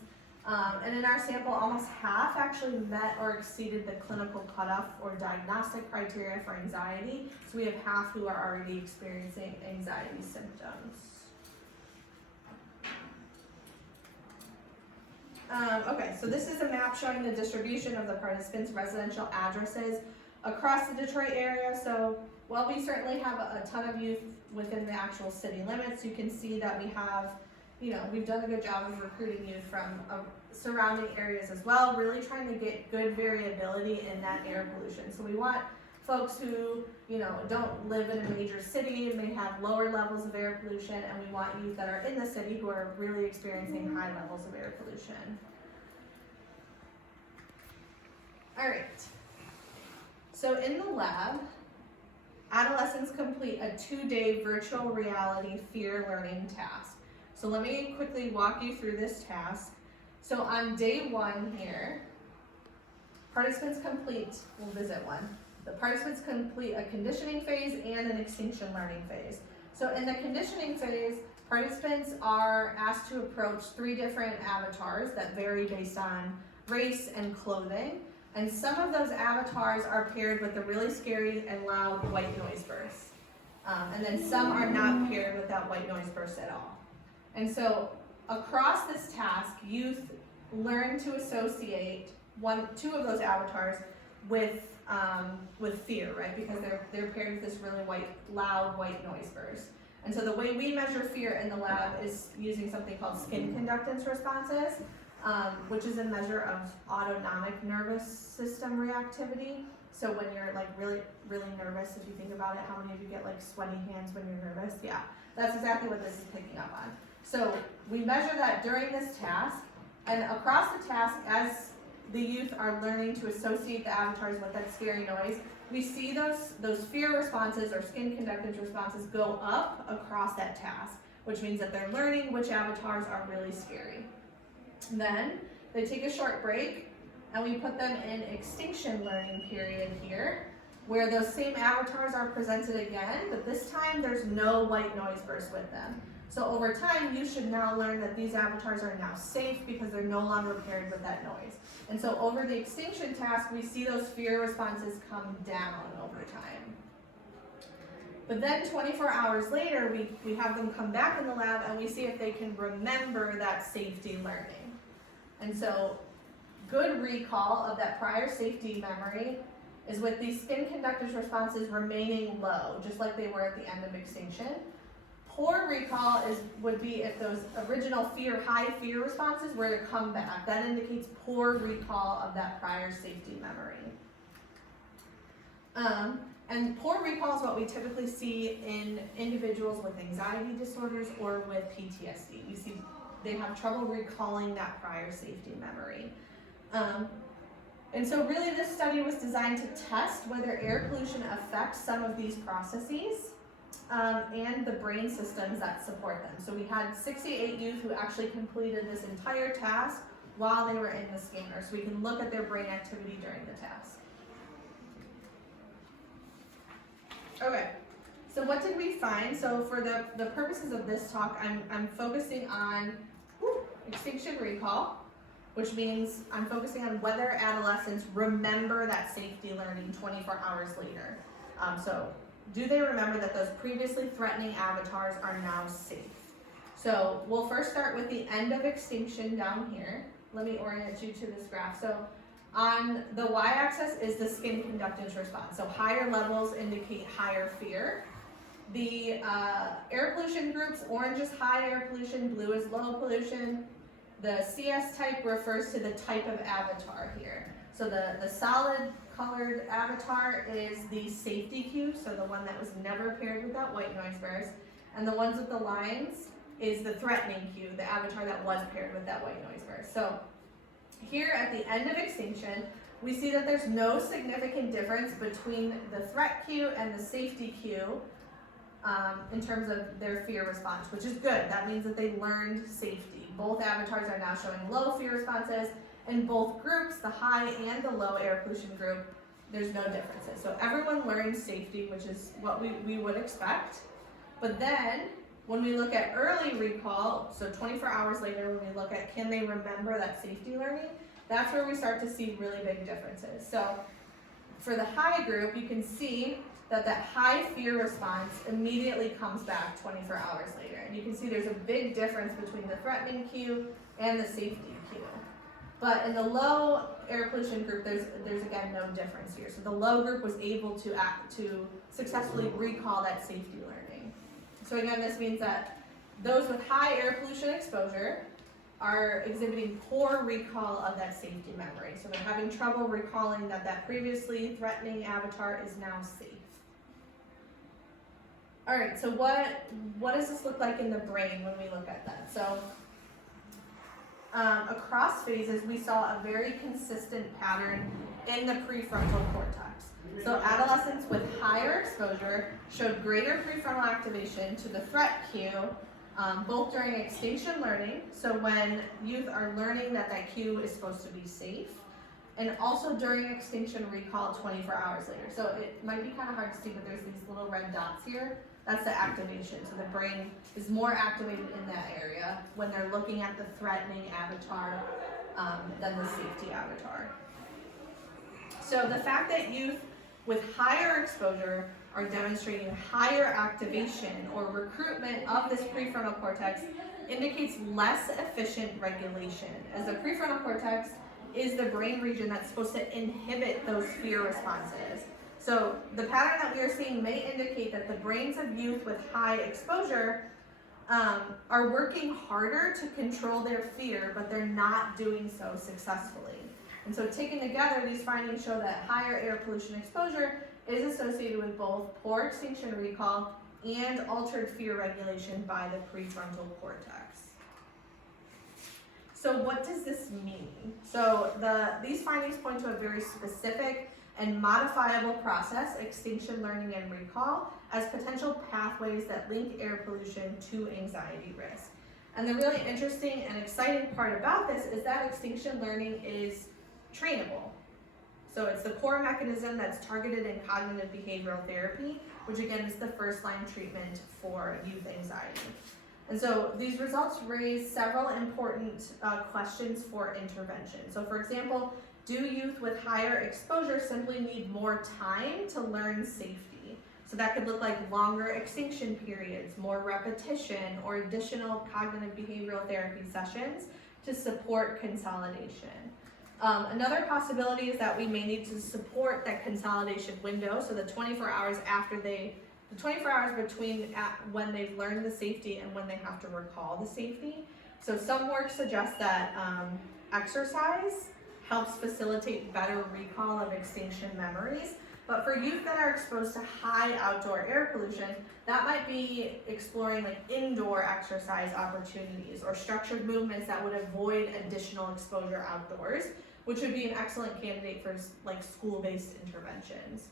And in our sample, almost half actually met or exceeded the clinical cutoff or diagnostic criteria for anxiety. So we have half who are already experiencing anxiety symptoms. Okay, so this is a map showing the distribution of the participants' residential addresses across the Detroit area. So while we certainly have a ton of youth within the actual city limits, you can see that we have, we've done a good job of recruiting youth from surrounding areas as well, really trying to get good variability in that air pollution. So we want folks who, don't live in a major city and may have lower levels of air pollution, and we want youth that are in the city who are really experiencing high levels of air pollution. All right. So in the lab, adolescents complete a 2-day virtual reality fear learning task. So let me quickly walk you through this task. So on day 1 here, participants we'll visit one. The participants complete a conditioning phase and an extinction learning phase. So in the conditioning phase, participants are asked to approach 3 different avatars that vary based on race and clothing. And some of those avatars are paired with a really scary and loud white noise burst. And then some are not paired with that white noise burst at all. And so across this task, youth learn to associate 2 of those avatars with fear, right? Because they're paired with this really loud white noise burst. And so the way we measure fear in the lab is using something called skin conductance responses, which is a measure of autonomic nervous system reactivity. So when you're like really, really nervous, if you think about it, how many of you get like sweaty hands when you're nervous? Yeah, that's exactly what this is picking up on. So we measure that during this task, and across the task, as the youth are learning to associate the avatars with that scary noise, we see those fear responses or skin conductance responses go up across that task, which means that they're learning which avatars are really scary. Then they take a short break, and we put them in extinction learning period here, where those same avatars are presented again, but this time there's no white noise burst with them. So over time, you should now learn that these avatars are now safe because they're no longer paired with that noise. And so over the extinction task, we see those fear responses come down over time. But then 24 hours later, we have them come back in the lab and we see if they can remember that safety learning. And so good recall of that prior safety memory is with these skin conductance responses remaining low, just like they were at the end of extinction. Poor recall would be if those original high fear responses were to come back. That indicates poor recall of that prior safety memory. And poor recall is what we typically see in individuals with anxiety disorders or with PTSD. We see they have trouble recalling that prior safety memory. And so really this study was designed to test whether air pollution affects some of these processes and the brain systems that support them. So we had 68 youth who actually completed this entire task while they were in the scanner, so we can look at their brain activity during the task. Okay, so what did we find? So for the purposes of this talk, I'm focusing on extinction recall, which means I'm focusing on whether adolescents remember that safety learning 24 hours later. So do they remember that those previously threatening avatars are now safe? So we'll first start with the end of extinction down here. Let me orient you to this graph. So on the y-axis is the skin conductance response. So higher levels indicate higher fear. The air pollution groups, orange is high air pollution, blue is low pollution. The CS type refers to the type of avatar here. So the solid colored avatar is the safety cue, so the one that was never paired with that white noise burst. And the ones with the lines is the threatening cue, the avatar that was paired with that white noise burst. So here at the end of extinction, we see that there's no significant difference between the threat cue and the safety cue in terms of their fear response, which is good. That means that they learned safety. Both avatars are now showing low fear responses. In both groups, the high and the low air pollution group, there's no differences. So everyone learned safety, which is what we would expect. But then, when we look at early recall, so 24 hours later, when we look at can they remember that safety learning, that's where we start to see really big differences. So for the high group, you can see that high fear response immediately comes back 24 hours later. And you can see there's a big difference between the threatening cue and the safety cue. But in the low air pollution group, there's again no difference here. So the low group was able to successfully recall that safety learning. So again, this means that those with high air pollution exposure are exhibiting poor recall of that safety memory. So they're having trouble recalling that previously threatening avatar is now safe. All right, so what does this look like in the brain when we look at that? So across phases, we saw a very consistent pattern in the prefrontal cortex. So adolescents with higher exposure showed greater prefrontal activation to the threat cue, both during extinction learning, so when youth are learning that cue is supposed to be safe, and also during extinction recall 24 hours later. So it might be kind of hard to see, but there's these little red dots here. That's the activation. So the brain is more activated in that area when they're looking at the threatening avatar than the safety avatar. So the fact that youth with higher exposure are demonstrating higher activation or recruitment of this prefrontal cortex indicates less efficient regulation, as the prefrontal cortex is the brain region that's supposed to inhibit those fear responses. So the pattern that we are seeing may indicate that the brains of youth with high exposure are working harder to control their fear, but they're not doing so successfully. And so taken together, these findings show that higher air pollution exposure is associated with both poor extinction recall and altered fear regulation by the prefrontal cortex. So what does this mean? So these findings point to a very specific and modifiable process, extinction learning and recall, as potential pathways that link air pollution to anxiety risk. And the really interesting and exciting part about this is that extinction learning is trainable. So it's the core mechanism that's targeted in cognitive behavioral therapy, which again is the first line treatment for youth anxiety. And so these results raise several important questions for intervention. So for example, do youth with higher exposure simply need more time to learn safety? So that could look like longer extinction periods, more repetition, or additional cognitive behavioral therapy sessions to support consolidation. Another possibility is that we may need to support that consolidation window, so the 24 hours between when they've learned the safety and when they have to recall the safety. So some work suggests that exercise helps facilitate better recall of extinction memories. But for youth that are exposed to high outdoor air pollution, that might be exploring like indoor exercise opportunities or structured movements that would avoid additional exposure outdoors, which would be an excellent candidate for like school-based interventions.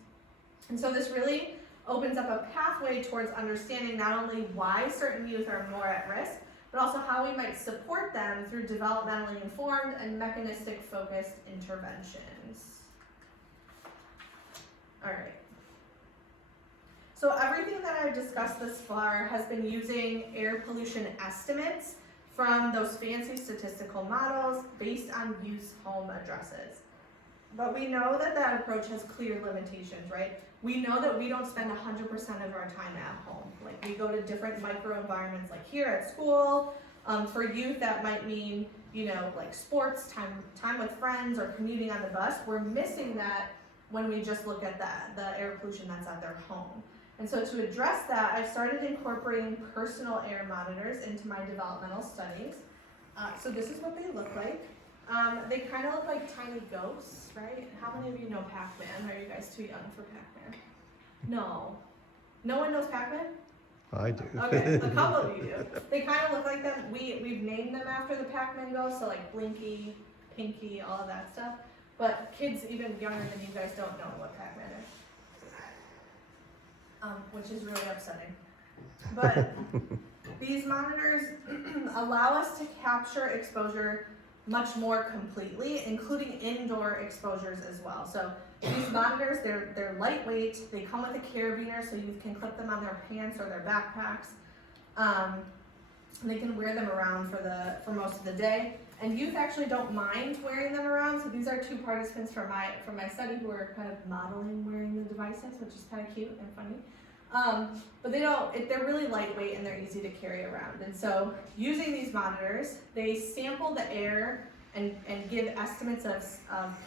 And so this really opens up a pathway towards understanding not only why certain youth are more at risk, but also how we might support them through developmentally informed and mechanistic focused interventions. All right. So everything that I've discussed this far has been using air pollution estimates from those fancy statistical models based on youth home addresses. But we know that that approach has clear limitations, right? We know that we don't spend 100% of our time at home. Like we go to different microenvironments like here at school. For youth, that might mean, like sports, time with friends or commuting on the bus. We're missing that when we just look at the air pollution that's at their home. And so to address that, I've started incorporating personal air monitors into my developmental studies. So this is what they look like. They kind of look like tiny ghosts, right? How many of you know Pac-Man? Are you guys too young for Pac-Man? No. No one knows Pac-Man? I do. Okay, a couple of you do. They kind of look like them. We've named them after the Pac-Man ghosts, so like Blinky, Pinky, all of that stuff. But kids even younger than you guys don't know what Pac-Man is, which is really upsetting. But these monitors allow us to capture exposure much more completely, including indoor exposures as well. So these monitors, they're lightweight. They come with a carabiner, so you can clip them on their pants or their backpacks. They can wear them around for most of the day. And youth actually don't mind wearing them around. So these are two participants from my study who are kind of modeling wearing the devices, which is kind of cute and funny. But they're really lightweight and they're easy to carry around. And so using these monitors, they sample the air and give estimates of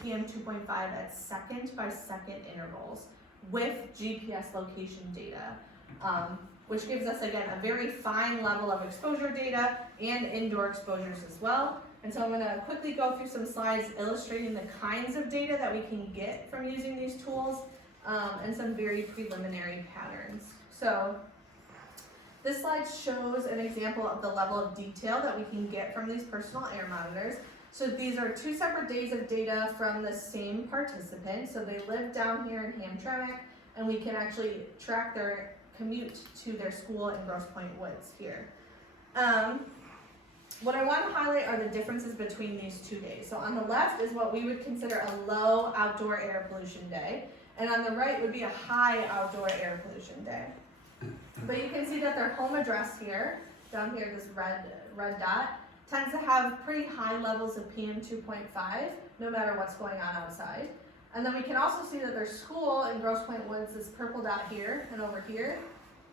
PM 2.5 at second by second intervals with GPS location data, which gives us, again, a very fine level of exposure data and indoor exposures as well. And so I'm going to quickly go through some slides illustrating the kinds of data that we can get from using these tools and some very preliminary patterns. So this slide shows an example of the level of detail that we can get from these personal air monitors. So these are two separate days of data from the same participant. So they live down here in Hamtramck, and we can actually track their commute to their school in Grosse Pointe Woods here. What I want to highlight are the differences between these 2 days. So on the left is what we would consider a low outdoor air pollution day, and on the right would be a high outdoor air pollution day. But you can see that their home address here, down here, this red dot, tends to have pretty high levels of PM 2.5, no matter what's going on outside. And then we can also see that their school in Grosse Pointe Woods, this purple dot here and over here,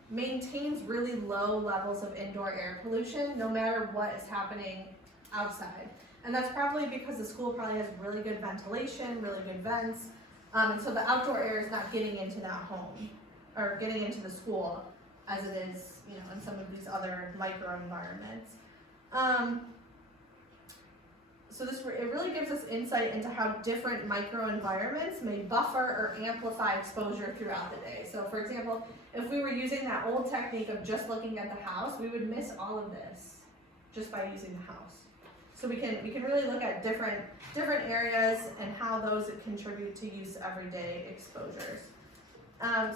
maintains really low levels of indoor air pollution, no matter what is happening outside. And that's probably because the school probably has really good ventilation, really good vents, and so the outdoor air is not getting into that home, or getting into the school, as it is, in some of these other microenvironments. it really gives us insight into how different microenvironments may buffer or amplify exposure throughout the day. So for example, if we were using that old technique of just looking at the house, we would miss all of this just by using the house. So we can really look at different areas and how those contribute to use everyday exposures.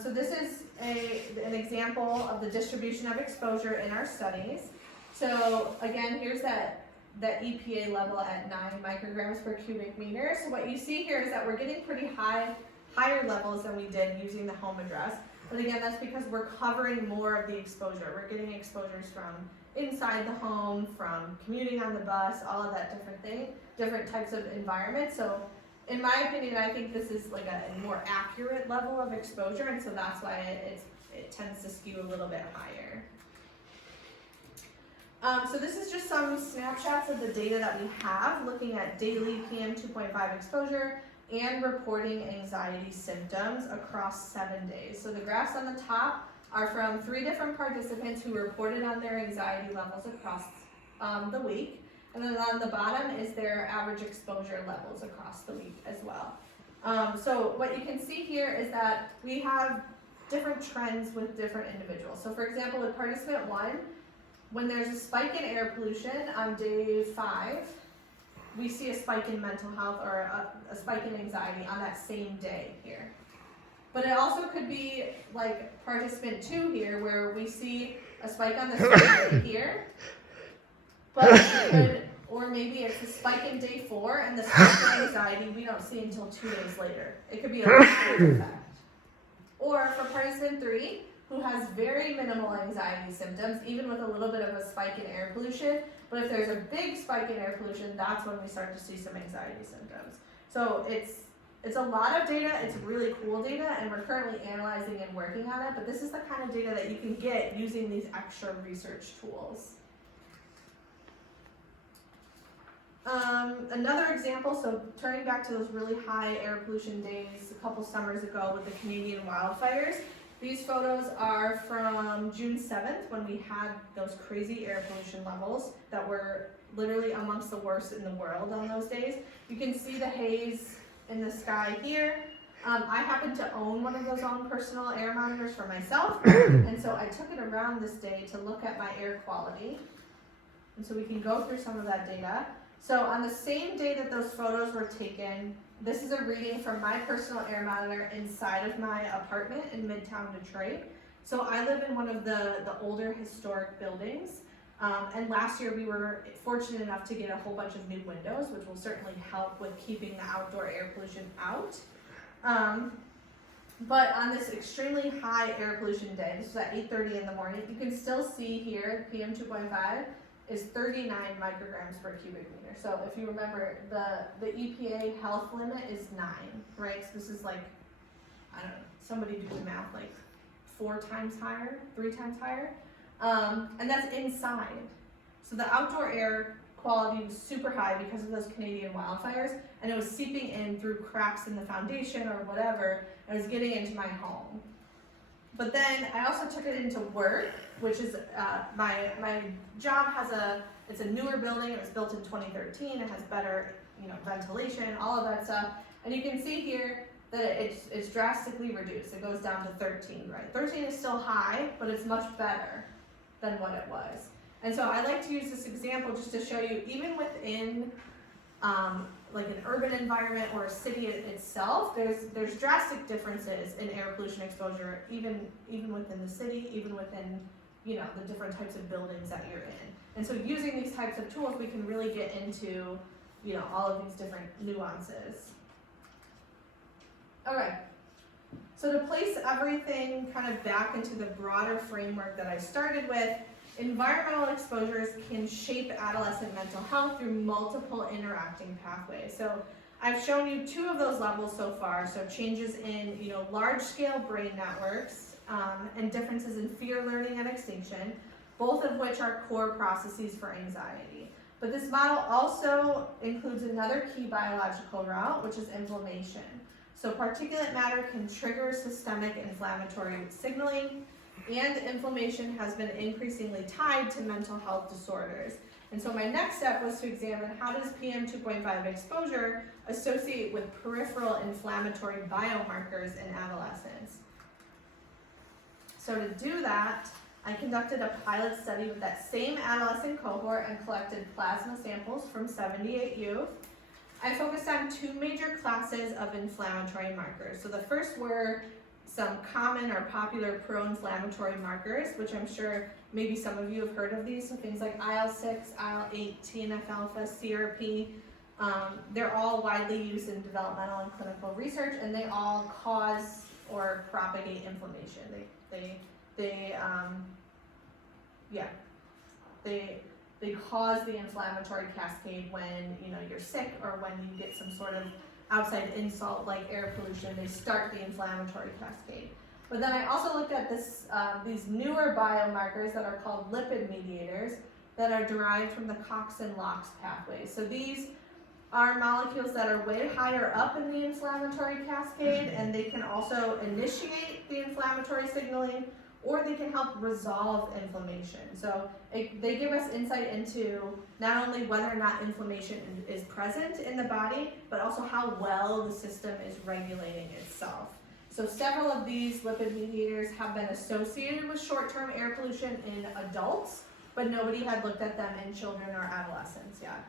So this is an example of the distribution of exposure in our studies. So again, here's that EPA level at 9 micrograms per cubic meter. So what you see here is that we're getting pretty higher levels than we did using the home address. But again, that's because we're covering more of the exposure. We're getting exposures from inside the home, from commuting on the bus, all of that different types of environments. So in my opinion, I think this is like a more accurate level of exposure, and so that's why it tends to skew a little bit higher. So this is just some snapshots of the data that we have looking at daily PM2.5 exposure and reporting anxiety symptoms across 7 days. So the graphs on the top are from 3 different participants who reported on their anxiety levels across the week. And then on the bottom is their average exposure levels across the week as well. So what you can see here is that we have different trends with different individuals. So for example, with participant 1, when there's a spike in air pollution on day 5, we see a spike in mental health or a spike in anxiety on that same day here. But it also could be like participant 2 here, where we see a spike on the same day here, but it could, or maybe it's a spike in day 4 and the spike in anxiety we don't see until 2 days later. It could be a ripple effect. Or for participant 3, who has very minimal anxiety symptoms, even with a little bit of a spike in air pollution, but if there's a big spike in air pollution, that's when we start to see some anxiety symptoms. So it's a lot of data, it's really cool data, and we're currently analyzing and working on it, but this is the kind of data that you can get using these extra research tools. Another example, so turning back to those really high air pollution days a couple summers ago with the Canadian wildfires, these photos are from June 7th when we had those crazy air pollution levels that were literally amongst the worst in the world on those days. You can see the haze in the sky here. I happen to own one of those own personal air monitors for myself, and so I took it around this day to look at my air quality. And so we can go through some of that data. So on the same day that those photos were taken, this is a reading from my personal air monitor inside of my apartment in Midtown Detroit. So I live in one of the older historic buildings. And last year we were fortunate enough to get a whole bunch of new windows, which will certainly help with keeping the outdoor air pollution out. But on this extremely high air pollution day, this was at 8:30 in the morning, you can still see here PM2.5 is 39 micrograms per cubic meter. So if you remember, the EPA health limit is 9, right? So this is like, I don't know, somebody do the math, like 4 times higher, 3 times higher. And that's inside. So the outdoor air quality was super high because of those Canadian wildfires, and it was seeping in through cracks in the foundation or whatever, and it was getting into my home. But then I also took it into work, which is my job it's a newer building. It was built in 2013. It has better, ventilation, all of that stuff. And you can see here that it's drastically reduced. It goes down to 13, right? 13 is still high, but it's much better than what it was. And so I like to use this example just to show you, even within like an urban environment or a city itself, there's drastic differences in air pollution exposure, even within the city, even within the different types of buildings that you're in. And so using these types of tools, we can really get into all of these different nuances. Okay, so to place everything kind of back into the broader framework that I started with, environmental exposures can shape adolescent mental health through multiple interacting pathways. So I've shown you 2 of those levels so far. So changes in large-scale brain networks and differences in fear, learning, and extinction, both of which are core processes for anxiety. But this model also includes another key biological route, which is inflammation. So particulate matter can trigger systemic inflammatory signaling, and inflammation has been increasingly tied to mental health disorders. And so my next step was to examine how does PM 2.5 exposure associate with peripheral inflammatory biomarkers in adolescents. So to do that, I conducted a pilot study with that same adolescent cohort and collected plasma samples from 78 youth. I focused on two major classes of inflammatory markers. So the first were some common or popular pro-inflammatory markers, which I'm sure maybe some of you have heard of these. So things like IL-6, IL-8, TNF-alpha, CRP. They're all widely used in developmental and clinical research, and they all cause or propagate inflammation. They cause the inflammatory cascade when you're sick or when you get some sort of outside insult like air pollution. They start the inflammatory cascade. But then I also looked at these newer biomarkers that are called lipid mediators that are derived from the COX and LOX pathways. So these are molecules that are way higher up in the inflammatory cascade, and they can also initiate the inflammatory signaling, or they can help resolve inflammation. So they give us insight into not only whether or not inflammation is present in the body, but also how well the system is regulating itself. So several of these lipid mediators have been associated with short-term air pollution in adults, but nobody had looked at them in children or adolescents yet.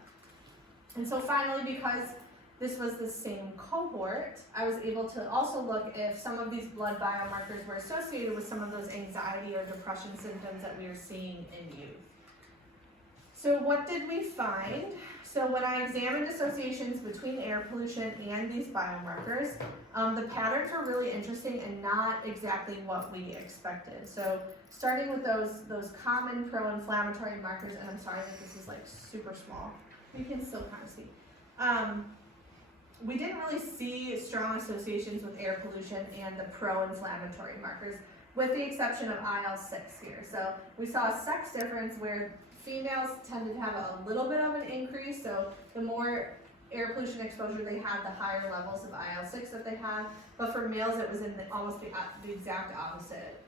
And so finally, because this was the same cohort, I was able to also look if some of these blood biomarkers were associated with some of those anxiety or depression symptoms that we are seeing in youth. So what did we find? So when I examined associations between air pollution and these biomarkers, the patterns were really interesting and not exactly what we expected. So starting with those common pro-inflammatory markers, and I'm sorry that this is like super small, you can still kind of see. We didn't really see strong associations with air pollution and the pro-inflammatory markers, with the exception of IL-6 here. So we saw a sex difference where females tended to have a little bit of an increase, so the more air pollution exposure they had, the higher levels of IL-6 that they had, but for males it was in almost the exact opposite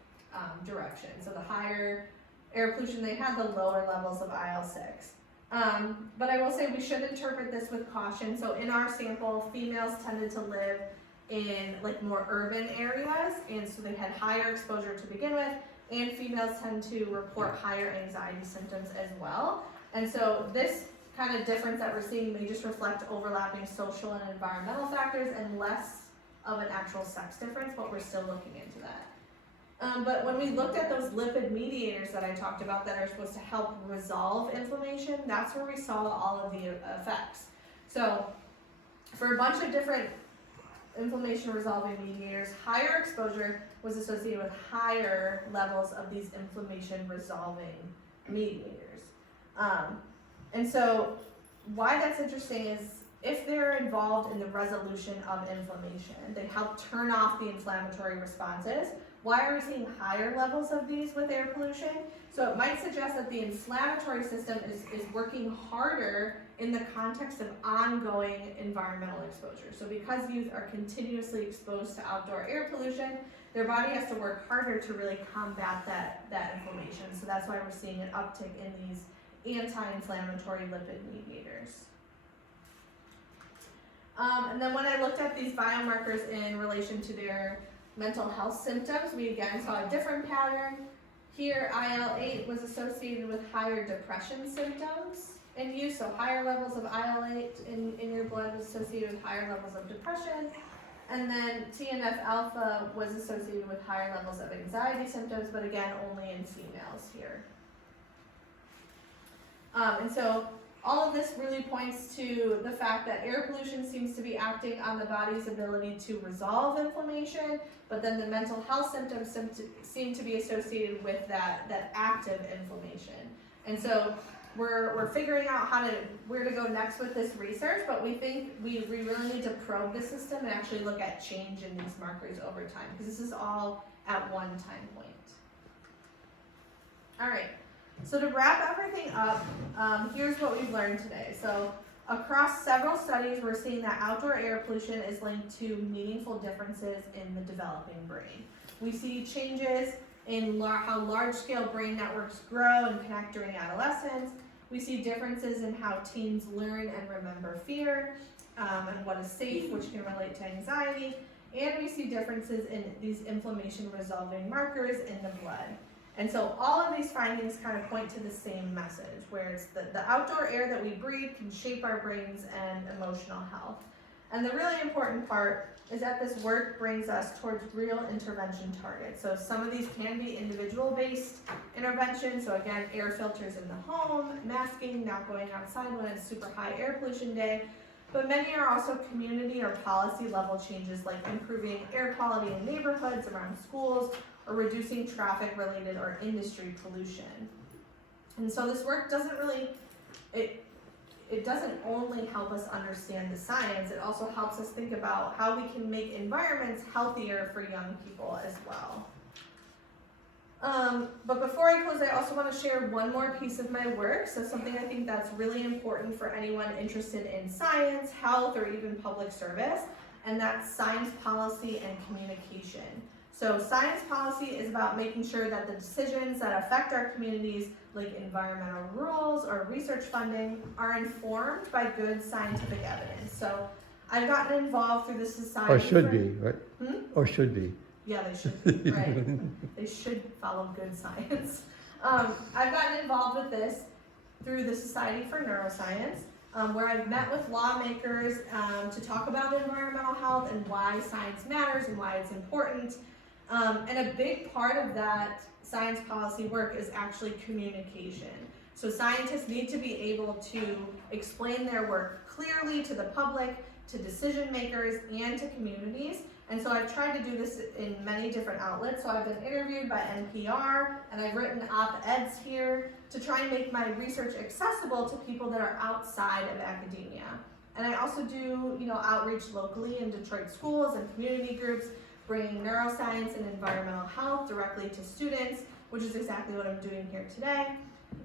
direction. So the higher air pollution they had, the lower levels of IL-6. But I will say we should interpret this with caution. So in our sample, females tended to live in like more urban areas, and so they had higher exposure to begin with, and females tend to report higher anxiety symptoms as well. And so this kind of difference that we're seeing may just reflect overlapping social and environmental factors and less of an actual sex difference, but we're still looking into that. But when we looked at those lipid mediators that I talked about that are supposed to help resolve inflammation, that's where we saw all of the effects. So for a bunch of different inflammation resolving mediators, higher exposure was associated with higher levels of these inflammation resolving mediators. And so why that's interesting is if they're involved in the resolution of inflammation, they help turn off the inflammatory responses. Why are we seeing higher levels of these with air pollution? So it might suggest that the inflammatory system is working harder in the context of ongoing environmental exposure. So because youth are continuously exposed to outdoor air pollution, their body has to work harder to really combat that inflammation. So that's why we're seeing an uptick in these anti-inflammatory lipid mediators. And then when I looked at these biomarkers in relation to their mental health symptoms, we again saw a different pattern. Here, IL-8 was associated with higher depression symptoms in youth, so higher levels of IL-8 in your blood was associated with higher levels of depression. And then TNF-alpha was associated with higher levels of anxiety symptoms, but again, only in females here. And so all of this really points to the fact that air pollution seems to be acting on the body's ability to resolve inflammation, but then the mental health symptoms seem to be associated with that active inflammation. And so we're figuring out where to go next with this research, but we think we really need to probe the system and actually look at change in these markers over time, because this is all at one time point. All right. So to wrap everything up, here's what we've learned today. So across several studies, we're seeing that outdoor air pollution is linked to meaningful differences in the developing brain. We see changes in how large-scale brain networks grow and connect during adolescence. We see differences in how teens learn and remember fear, and what is safe, which can relate to anxiety. And we see differences in these inflammation resolving markers in the blood. And so all of these findings kind of point to the same message, where it's the outdoor air that we breathe can shape our brains and emotional health. And the really important part is that this work brings us towards real intervention targets. So some of these can be individual-based interventions. So again, air filters in the home, masking, not going outside when it's super high air pollution day. But many are also community or policy level changes, like improving air quality in neighborhoods, around schools, or reducing traffic related or industry pollution. And so this work doesn't really, it doesn't only help us understand the science, it also helps us think about how we can make environments healthier for young people as well. But before I close, I also want to share one more piece of my work, so something I think that's really important for anyone interested in science, health, or even public service, and that's science policy and communication. So science policy is about making sure that the decisions that affect our communities, like environmental rules or research funding, are informed by good scientific evidence. So I've gotten involved through the Society Or should be, right? Or should be. Yeah, they should be, right. They should follow good science. I've gotten involved with this through the Society for Neuroscience, where I've met with lawmakers to talk about environmental health and why science matters and why it's important. And a big part of that science policy work is actually communication. So scientists need to be able to explain their work clearly to the public, to decision makers, and to communities. And so I've tried to do this in many different outlets. So I've been interviewed by NPR, and I've written op-eds here to try and make my research accessible to people that are outside of academia. And I also do, outreach locally in Detroit schools and community groups, bringing neuroscience and environmental health directly to students, which is exactly what I'm doing here today.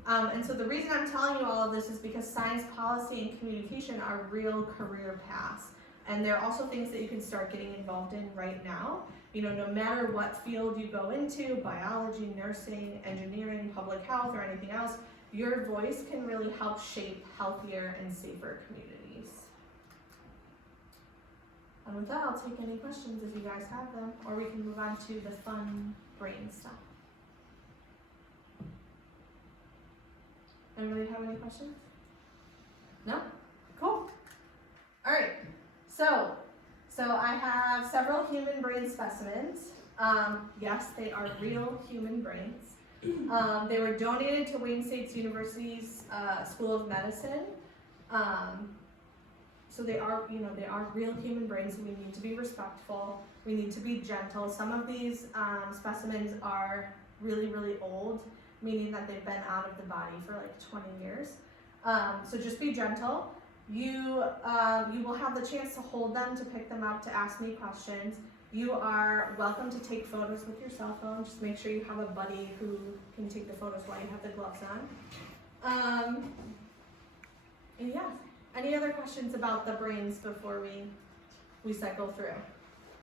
And so the reason I'm telling you all of this is because science policy and communication are real career paths. And they're also things that you can start getting involved in right now. No matter what field you go into, biology, nursing, engineering, public health, or anything else, your voice can really help shape healthier and safer communities. And with that, I'll take any questions if you guys have them, or we can move on to the fun brain stuff. Anybody have any questions? No? Cool. All right. So I have several human brain specimens. Yes, they are real human brains. They were donated to Wayne State University's School of Medicine. So they are real human brains, and we need to be respectful. We need to be gentle. Some of these specimens are really, really old, meaning that they've been out of the body for like 20 years. So just be gentle. You will have the chance to hold them, to pick them up, to ask me questions. You are welcome to take photos with your cell phone. Just make sure you have a buddy who can take the photos while you have the gloves on. And yeah, any other questions about the brains before we cycle through?